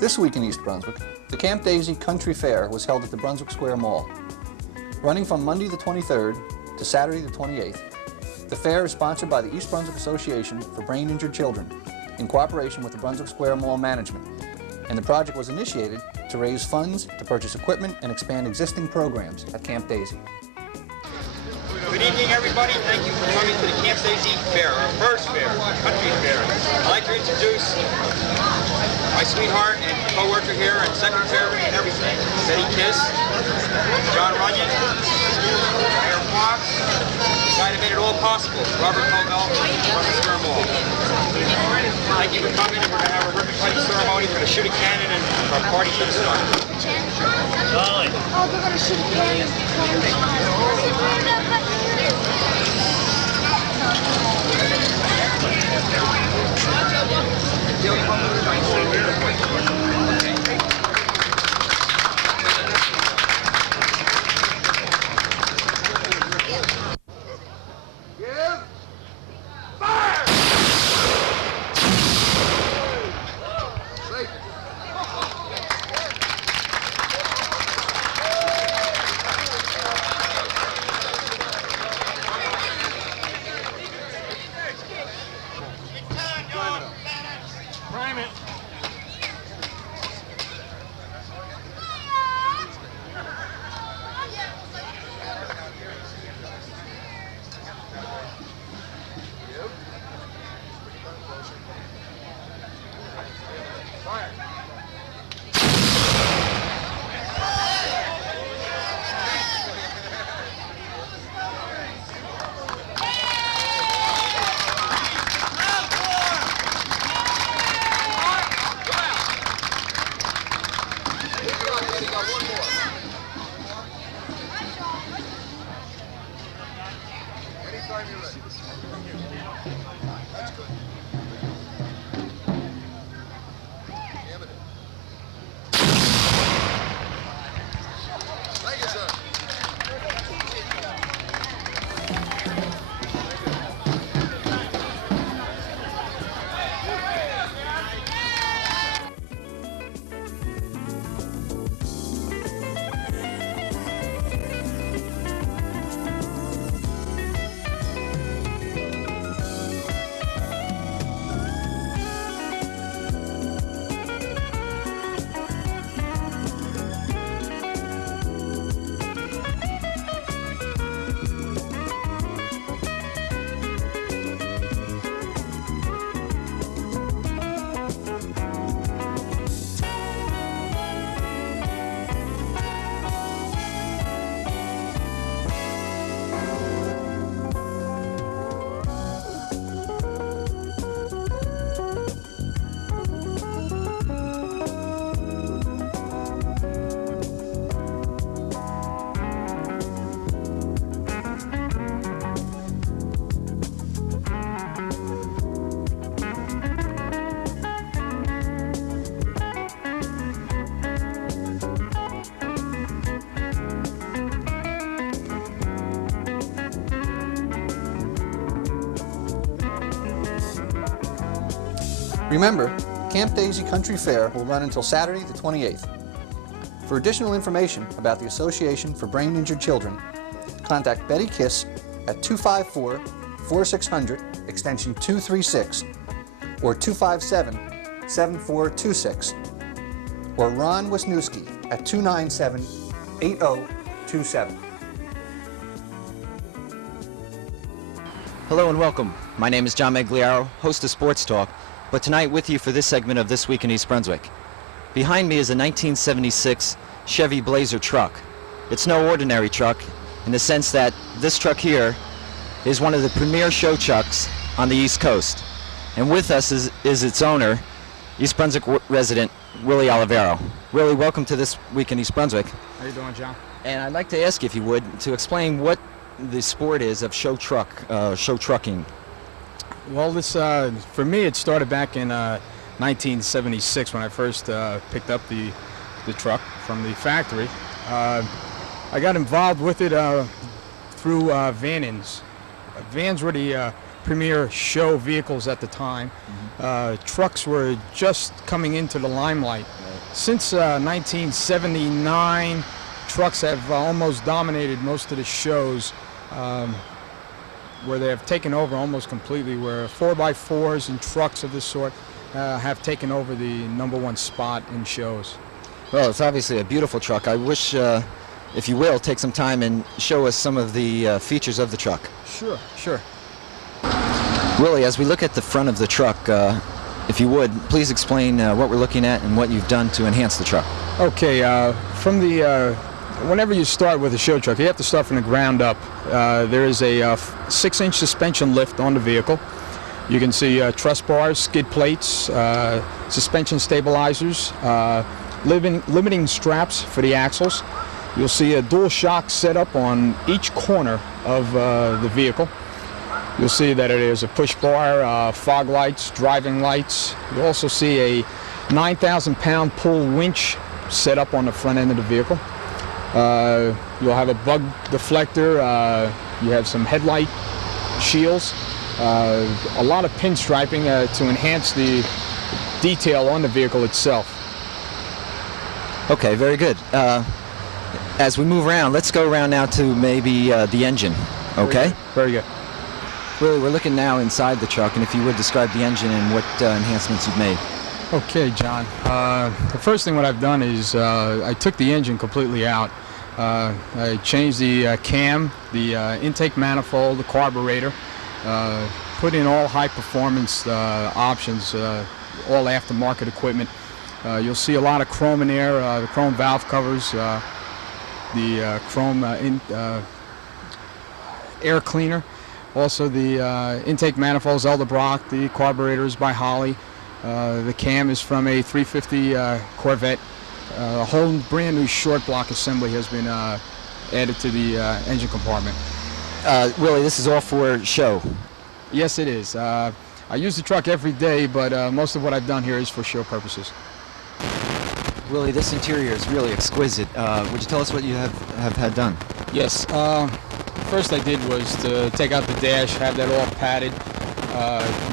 This week in East Brunswick, the Camp Daisy Country Fair was held at the Brunswick Square Mall. Running from Monday the 23rd to Saturday the 28th, the fair is sponsored by the East Brunswick Association for Brain Injured Children in cooperation with the Brunswick Square Mall Management, and the project was initiated to raise funds to purchase equipment and expand existing programs at Camp Daisy. Good evening, everybody. Thank you for coming to the Camp Daisy Fair, our first fair, country fair. I'd like to introduce my sweetheart and co-worker here and secretary and everything, Betty Kiss, John Runyon, Mayor Fox, the guy that made it all possible, Robert Colmel from the Square Mall. Thank you for coming, and we're going to have a ribbon-cutting ceremony. We're going to shoot a cannon, and our party's going to start. Oh, they're going to shoot a cannon. Remember, Camp Daisy Country Fair will run until Saturday the 28th. For additional information about the Association for Brain Injured Children, contact Betty Kiss at 254-4600, extension 236, or 257-7426, or Ron Wisniewski at 297-8027. Hello and welcome. My name is John Magliaro, host of Sports Talk, but tonight with you for this segment of This Week in East Brunswick. Behind me is a 1976 Chevy Blazer truck. It's no ordinary truck in the sense that this truck here is one of the premier show trucks on the East Coast. And with us is its owner, East Brunswick resident Willie Olivero. Willie, welcome to This Week in East Brunswick. How you doing, John? And I'd like to ask you, if you would, to explain what the sport is of show trucking. Well, this for me, it started back in 1976 when I first picked up the truck from the factory. I got involved with it through Vans. Vans were the premier show vehicles at the time. Trucks were just coming into the limelight. Since 1979, trucks have almost dominated most of the shows, where they have taken over almost completely, where 4x4s and trucks of this sort have taken over the #1 spot in shows. Well, it's obviously a beautiful truck. I wish, if you will, take some time and show us some of the features of the truck. Sure, sure. Willie, as we look at the front of the truck, if you would, please explain what we're looking at and what you've done to enhance the truck. Okay, from the whenever you start with a show truck, you have to start from the ground up. There is a 6-inch suspension lift on the vehicle. You can see truss bars, skid plates, suspension stabilizers, limiting straps for the axles. You'll see a dual shock setup on each corner of the vehicle. You'll see that it is a push bar, fog lights, driving lights. You'll also see a 9,000-pound pull winch set up on the front end of the vehicle. You'll have a bug deflector. You have some headlight shields. A lot of pinstriping to enhance the detail on the vehicle itself. Okay, very good. As we move around, let's go around now to maybe the engine, okay? Very good. Willie, we're looking now inside the truck, and if you would describe the engine and what enhancements you've made. Okay, John. The first thing what I've done is I took the engine completely out. I changed the cam, the intake manifold, the carburetor, put in all high-performance options, all aftermarket equipment. You'll see a lot of chrome in there, the chrome valve covers, the chrome air cleaner, also the intake manifolds, Edelbrock, the carburetor is by Holley. The cam is from a 350 Corvette. A whole brand new short block assembly has been added to the engine compartment. Willie, this is all for show. Yes, it is. I use the truck every day, but most of what I've done here is for show purposes. Willie, this interior is really exquisite. Would you tell us what you have had done? Yes. First I did was to take out the dash, have that all padded,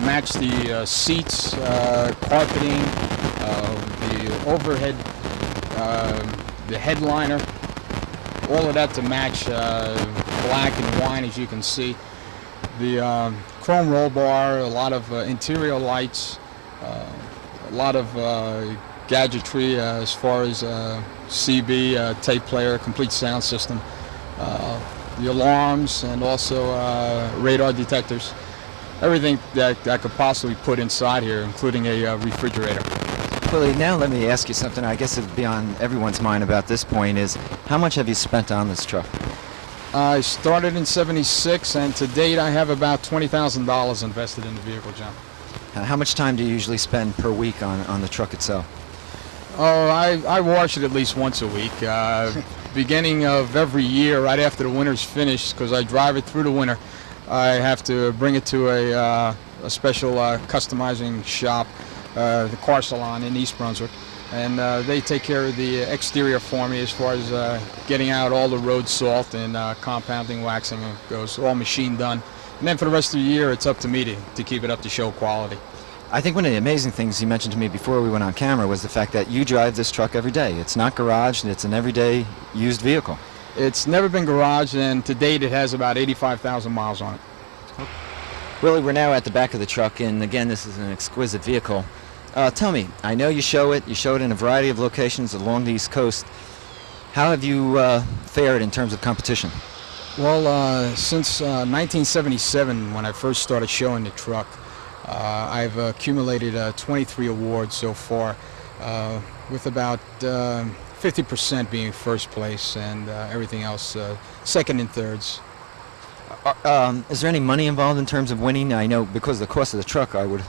match the seats, carpeting, the overhead, the headliner, all of that to match black and wine, as you can see. The chrome roll bar, a lot of interior lights, a lot of gadgetry as far as CB, tape player, complete sound system, the alarms, and also radar detectors. Everything that I could possibly put inside here, including a refrigerator. Willie, now let me ask you something I guess it would be on everyone's mind about this point is, how much have you spent on this truck? I started in '76, and to date I have about $20,000 invested in the vehicle, John. How much time do you usually spend per week on the truck itself? Oh, I wash it at least once a week. Beginning of every year, right after the winter's finished, because I drive it through the winter, I have to bring it to a special customizing shop, the car salon in East Brunswick, and they take care of the exterior for me as far as getting out all the road salt and compounding, waxing goes, all machine done. And then for the rest of the year, it's up to me to keep it up to show quality. I think one of the amazing things you mentioned to me before we went on camera was the fact that you drive this truck every day. It's not garaged, it's an everyday used vehicle. It's never been garaged, and to date it has about 85,000 miles on it. Willie, we're now at the back of the truck, and again, this is an exquisite vehicle. Tell me, I know you show it in a variety of locations along the East Coast. How have you fared in terms of competition? Well, since 1977, when I first started showing the truck, I've accumulated 23 awards so far, with about 50% being first place and everything else second and thirds. Is there any money involved in terms of winning? I know because of the cost of the truck, I would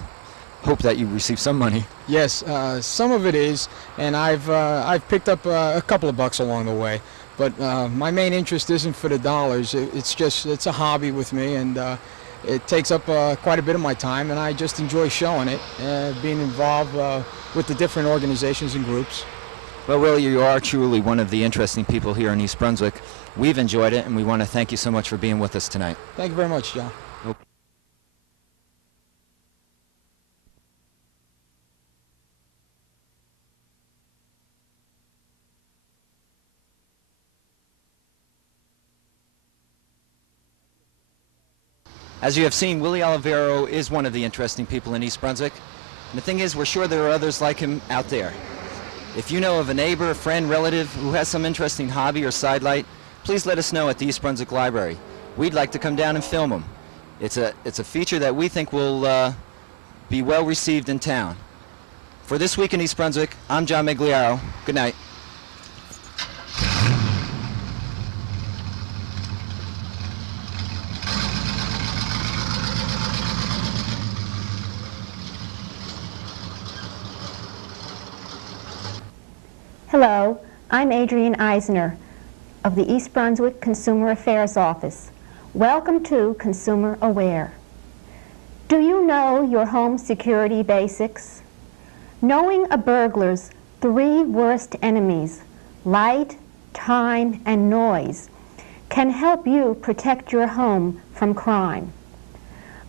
hope that you receive some money. Yes, some of it is, and I've picked up a couple of bucks along the way. But my main interest isn't for the dollars. It's a hobby with me, and it takes up quite a bit of my time, and I just enjoy showing it, being involved with the different organizations and groups. Well, Willie, you are truly one of the interesting people here in East Brunswick. We've enjoyed it, and we want to thank you so much for being with us tonight. Thank you very much, John. Okay. As you have seen, Willie Olivero is one of the interesting people in East Brunswick. And the thing is, we're sure there are others like him out there. If you know of a neighbor, friend, relative who has some interesting hobby or sidelight, please let us know at the East Brunswick Library. We'd like to come down and film them. It's a feature that we think will be well received in town. For This Week in East Brunswick, I'm John Migliaro. Good night. Hello, I'm Adrienne Eisner of the East Brunswick Consumer Affairs Office. Welcome to Consumer Aware. Do you know your home security basics? Knowing a burglar's 3 worst enemies, light, time, and noise, can help you protect your home from crime.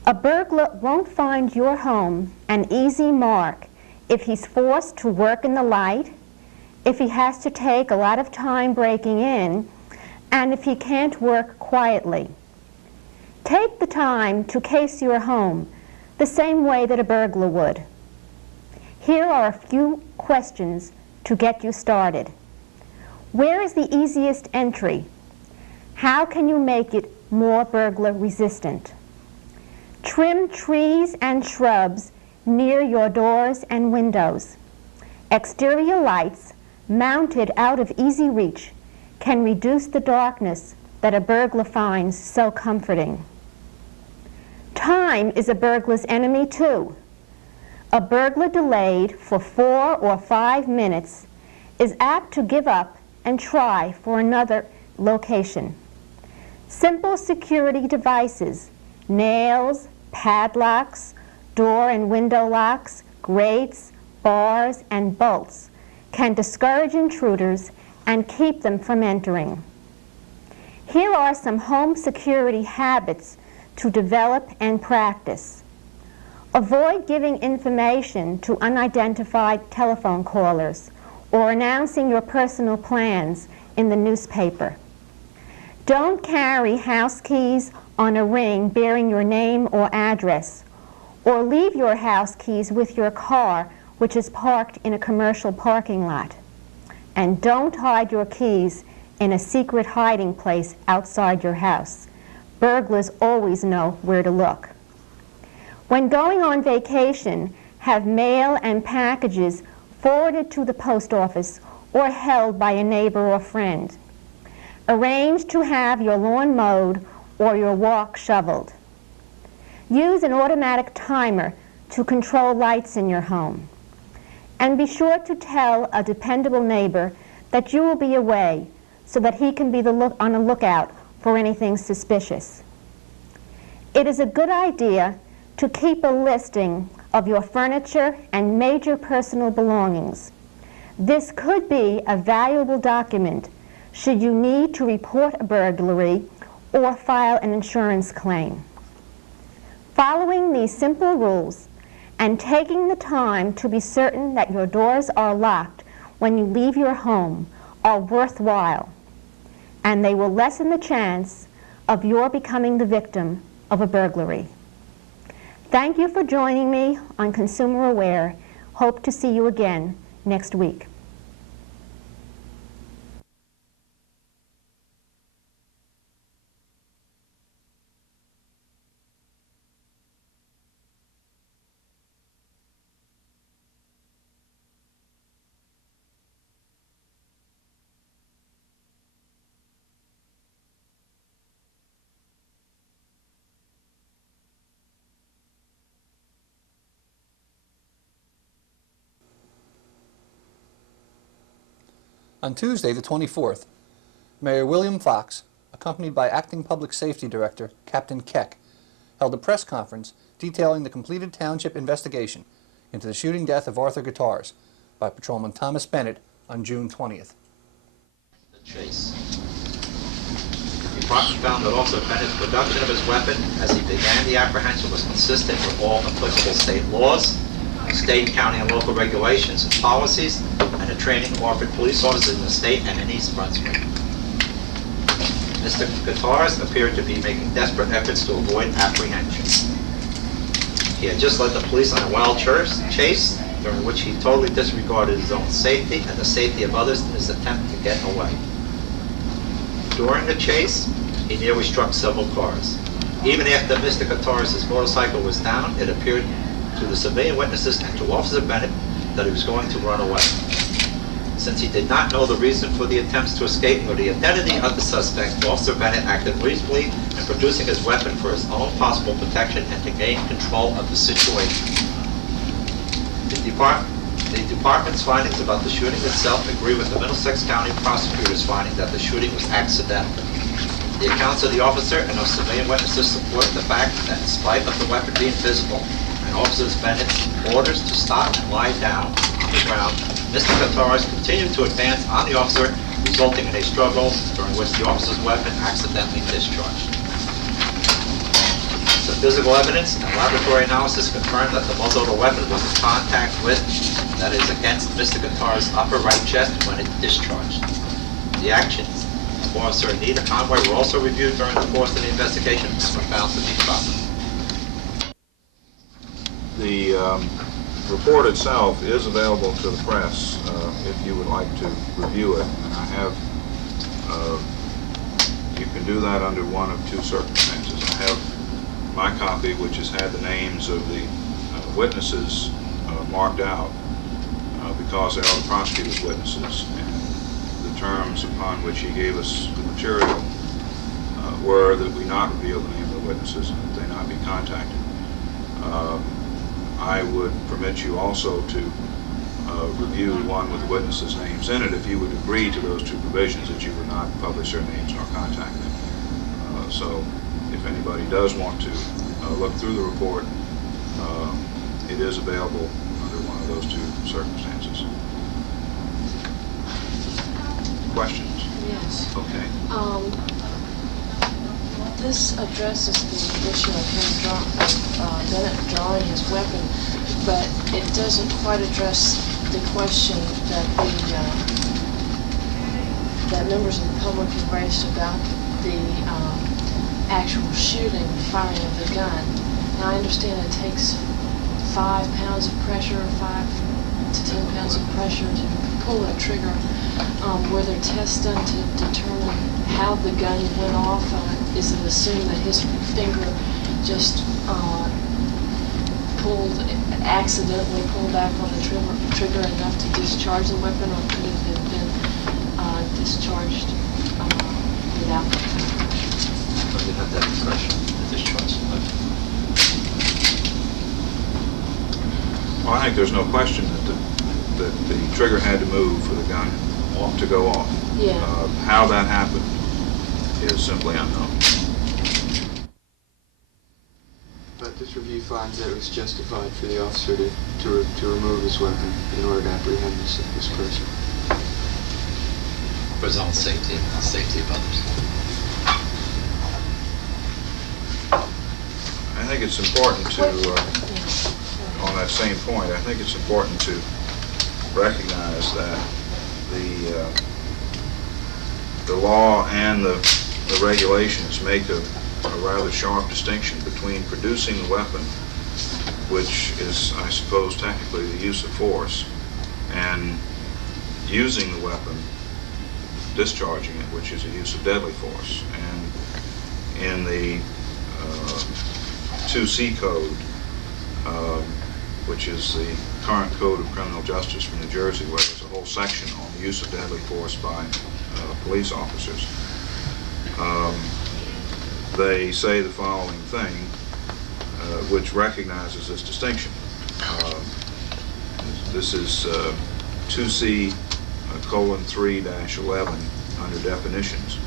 A burglar won't find your home an easy mark if he's forced to work in the light, if he has to take a lot of time breaking in, and if he can't work quietly. Take the time to case your home the same way that a burglar would. Here are a few questions to get you started. Where is the easiest entry? How can you make it more burglar resistant? Trim trees and shrubs near your doors and windows. Exterior lights mounted out of easy reach can reduce the darkness that a burglar finds so comforting. Time is a burglar's enemy too. A burglar delayed for 4 or 5 minutes is apt to give up and try for another location. Simple security devices, nails, padlocks, door and window locks, grates, bars, and bolts can discourage intruders and keep them from entering. Here are some home security habits to develop and practice. Avoid giving information to unidentified telephone callers or announcing your personal plans in the newspaper. Don't carry house keys on a ring bearing your name or address, or leave your house keys with your car which is parked in a commercial parking lot. And don't hide your keys in a secret hiding place outside your house. Burglars always know where to look. When going on vacation, have mail and packages forwarded to the post office or held by a neighbor or friend. Arrange to have your lawn mowed or your walk shoveled. Use an automatic timer to control lights in your home. And be sure to tell a dependable neighbor that you will be away so that he can be on the lookout for anything suspicious. It is a good idea to keep a listing of your furniture and major personal belongings. This could be a valuable document should you need to report a burglary or file an insurance claim. Following these simple rules and taking the time to be certain that your doors are locked when you leave your home are worthwhile, and they will lessen the chance of your becoming the victim of a burglary. Thank you for joining me on Consumer Aware. Hope to see you again next week. On Tuesday, the 24th, Mayor William Fox, accompanied by Acting Public Safety Director Captain Keck, held a press conference detailing the completed township investigation into the shooting death of Arthur Gaterz by Patrolman Thomas Bennett on June 20th. The chase. The department found that Officer Bennett's production of his weapon as he began the apprehension was consistent with all applicable state laws, state, county, and local regulations and policies, and the training offered police officers in the state and in East Brunswick. Mr. Gaterz appeared to be making desperate efforts to avoid apprehension. He had just led the police on a wild chase, during which he totally disregarded his own safety and the safety of others in his attempt to get away. During the chase, he nearly struck several cars. Even after Mr. Gaterz's motorcycle was down, it appeared to the civilian witnesses and to Officer Bennett that he was going to run away. Since he did not know the reason for the attempts to escape or the identity of the suspect, Officer Bennett acted reasonably in producing his weapon for his own possible protection and to gain control of the situation. The department's findings about the shooting itself agree with the Middlesex County prosecutor's finding that the shooting was accidental. The accounts of the officer and of civilian witnesses support the fact that in spite of the weapon being visible and Officer Bennett's orders to stop and lie down on the ground, Mr. Gaterz continued to advance on the officer, resulting in a struggle during which the officer's weapon accidentally discharged. The physical evidence and laboratory analysis confirmed that the muzzle of the weapon was in contact with, that is, against Mr. Gaterz's upper right chest when it discharged. The actions of Officer Anita Conway were also reviewed during the course of the investigation and were found to be proper. The report itself is available to the press if you would like to review it. And I have, you can do that under one of two circumstances. I have my copy, which has had the names of the witnesses marked out because they are the prosecutor's witnesses, and the terms upon which he gave us the material were that we not reveal the name of the witnesses and that they not be contacted. I would permit you also to review one with the witnesses' names in it if you would agree to those two provisions, that you would not publish their names nor contact them. So if anybody does want to look through the report, it is available under one of those two circumstances. Questions? Yes. Okay. This addresses the issue of him Bennett drawing his weapon, but it doesn't quite address the question that that members of the public have raised about the actual shooting, firing of the gun. Now I understand it takes 5 pounds of pressure, 5 to 10 pounds of pressure to pull that trigger. Were there tests done to determine how the gun went off? Is it assumed that his finger just accidentally pulled back on the trigger enough to discharge the weapon, or could it have been discharged without that kind of pressure? But they have that pressure to discharge the weapon. Well, I think there's no question that the trigger had to move for the gun to go off. Yeah. How that happened is simply unknown. But this review finds that it was justified for the officer to remove his weapon in order to apprehend this person. For his own safety and the safety of others. I think it's important to, on that same point, I think it's important to recognize that the law and the regulations make a rather sharp distinction between producing the weapon, which is, I suppose, technically the use of force, and using the weapon, discharging it, which is a use of deadly force. And in the 2C code, which is the current code of criminal justice from New Jersey, where there's a whole section on the use of deadly force by police officers, they say the following thing, which recognizes this distinction. This is 2C colon 3-11 under definitions.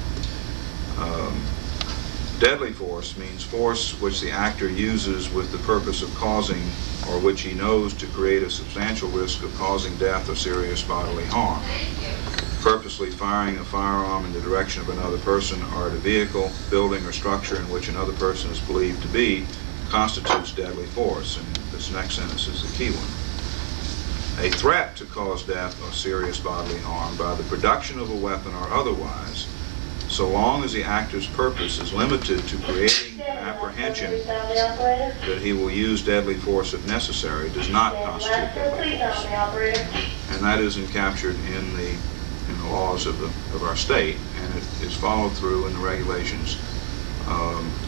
Deadly force means force which the actor uses with the purpose of causing, or which he knows to create a substantial risk of causing death or serious bodily harm. Purposely firing a firearm in the direction of another person or at a vehicle, building, or structure in which another person is believed to be constitutes deadly force, and this next sentence is the key one. A threat to cause death or serious bodily harm by the production of a weapon or otherwise so long as the actor's purpose is limited to creating apprehension that he will use deadly force if necessary, does not constitute deadly force. And that isn't captured in the laws of our state, and it is followed through in the regulations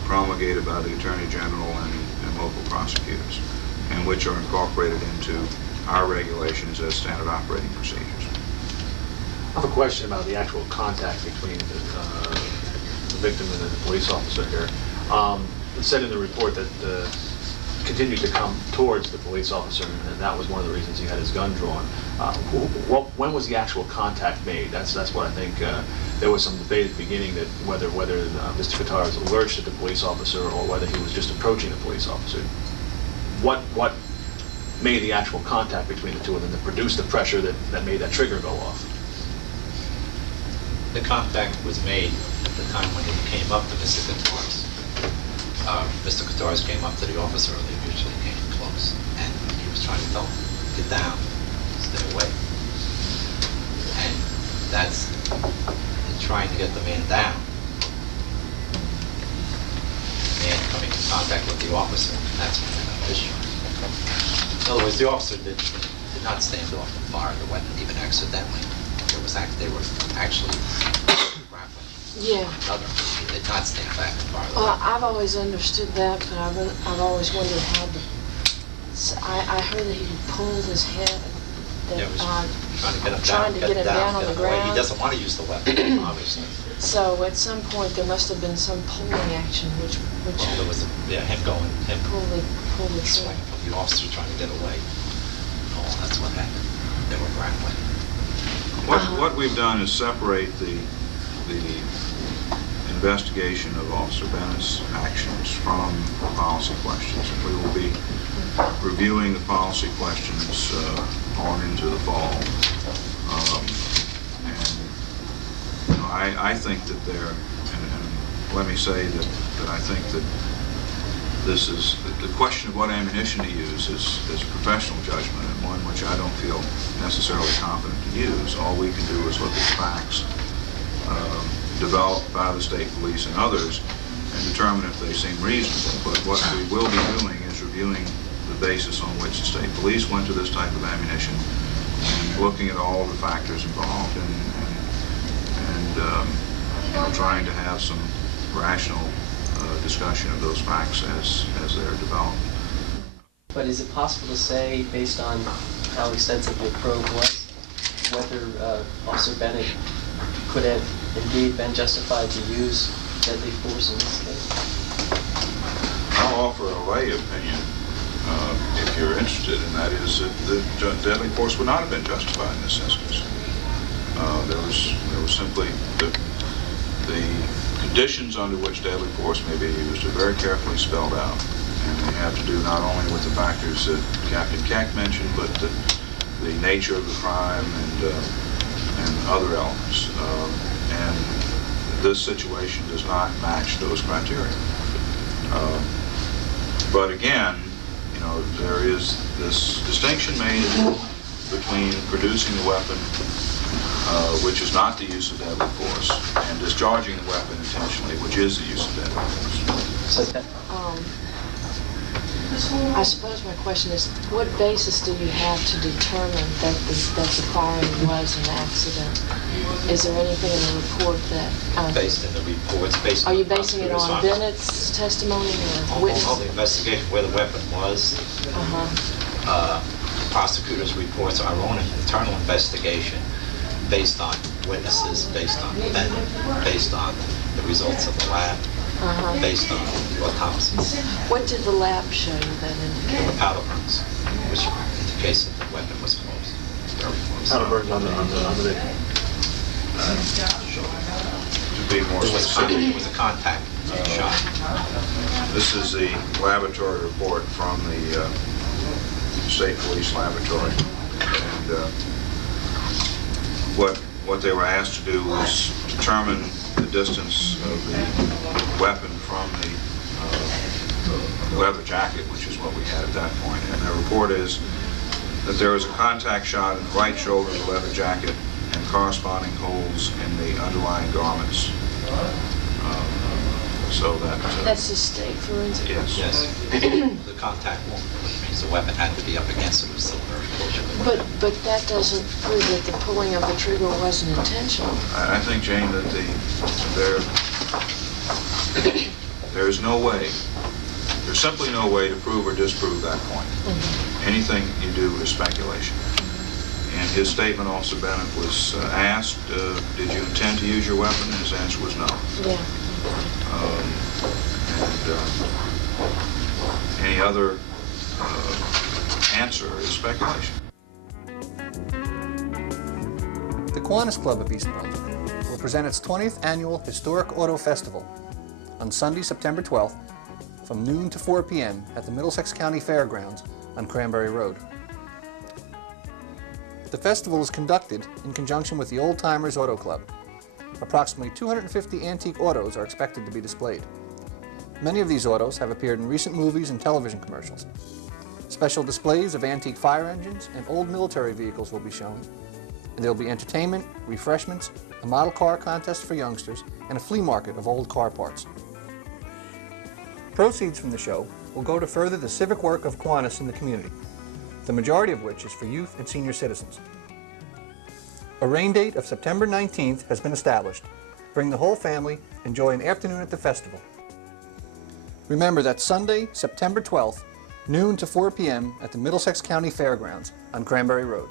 promulgated by the Attorney General and local prosecutors, and which are incorporated into our regulations as standard operating procedures. I have a question about the actual contact between the victim and the police officer here. It said in the report that continued to come towards the police officer, and that was one of the reasons he had his gun drawn. When was the actual contact made? That's what I think. There was some debate at the beginning that whether Mr. Gaterz lurched at the police officer or whether he was just approaching the police officer. What made the actual contact between the two of them that produced the pressure that made that trigger go off? The contact was made at the time when he came up to Mr. Gaterz. Mr. Gaterz came up to the officer, they mutually came close, and he was trying to tell him, get down, stay away. And that's in trying to get the man down. The man coming in contact with the officer, and that's when they got discharged. In other words, the officer did not stand off and fire the weapon, even accidentally. They were actually grappling. Yeah. Another. They did not stand back and fire the Well, weapon. I've always understood that, but I've always wondered how I heard that he pulled his head. That, Yeah, he was trying to get him down on the away. ground. He doesn't want to use the weapon, obviously. So at some point there must have been some pulling action, which Well, there was him pulled the trigger. swinging from the officer trying to get away. Oh, that's what happened. They were grappling. What we've done is separate the investigation of Officer Bennett's actions from the policy questions. We will be reviewing the policy questions on into the fall. And I think that and let me say that I think that this is, the question of what ammunition to use is a professional judgment, and one which I don't feel necessarily competent to use. All we can do is look at facts developed by the state police and others and determine if they seem reasonable. But what we will be doing is reviewing the basis on which the state police went to this type of ammunition, and looking at all the factors involved, and trying to have some rational discussion of those facts as they're developed. But is it possible to say, based on how extensive your probe was, whether Officer Bennett could have indeed been justified to use deadly force in this case? I'll offer a lay opinion, if you're interested, and that is that the deadly force would not have been justified in this instance. There was simply the conditions under which deadly force may be used are very carefully spelled out, and they have to do not only with the factors that Captain Keck mentioned, but the nature of the crime and other elements. And this situation does not match those criteria. But again, there is this distinction made between producing the weapon, which is not the use of deadly force, and discharging the weapon intentionally, which is the use of deadly force. I suppose my question is, what basis do you have to determine that the firing was an accident? Is there anything in the report that... Based in the reports, based on... Are you basing it on Bennett's testimony or witness? All the investigation where the weapon was. The prosecutor's reports, our own internal investigation, based on witnesses, based on Bennett, based on the results of the lab, based on the autopsy. What did the lab show you that There indicated? were powder burns, which indicates that the weapon was close, very close. Powder burns on the victim. To be more specific, It was a contact shot. this is the laboratory report from the State Police Laboratory, and what they were asked to do was determine the distance of the weapon from the leather jacket, which is what we had at that point. And their report is that there was a contact shot in the right shoulder of the leather jacket and corresponding holes in the underlying garments So that... That's the state forensic? Yes. Yes. The contact won't, which means the weapon had to be up against it, was still very close. But that doesn't prove that the pulling of the trigger wasn't intentional. I think, Jane, that there's no way, there's simply no way to prove or disprove that point. Anything you do is speculation. In his statement, Officer Bennett was asked, did you intend to use your weapon? And his answer was no. Yeah. Any other answer is speculation. The Kiwanis Club of East Brunswick will present its 20th annual Historic Auto Festival on Sunday, September 12th from noon to 4 p.m. at the Middlesex County Fairgrounds on Cranberry Road. The festival is conducted in conjunction with the Old Timers Auto Club. Approximately 250 antique autos are expected to be displayed. Many of these autos have appeared in recent movies and television commercials. Special displays of antique fire engines and old military vehicles will be shown, and there will be entertainment, refreshments, a model car contest for youngsters, and a flea market of old car parts. Proceeds from the show will go to further the civic work of Kiwanis in the community, the majority of which is for youth and senior citizens. A rain date of September 19th has been established. Bring the whole family, enjoy an afternoon at the festival. Remember that Sunday, September 12th, noon to 4 p.m. at the Middlesex County Fairgrounds on Cranberry Road.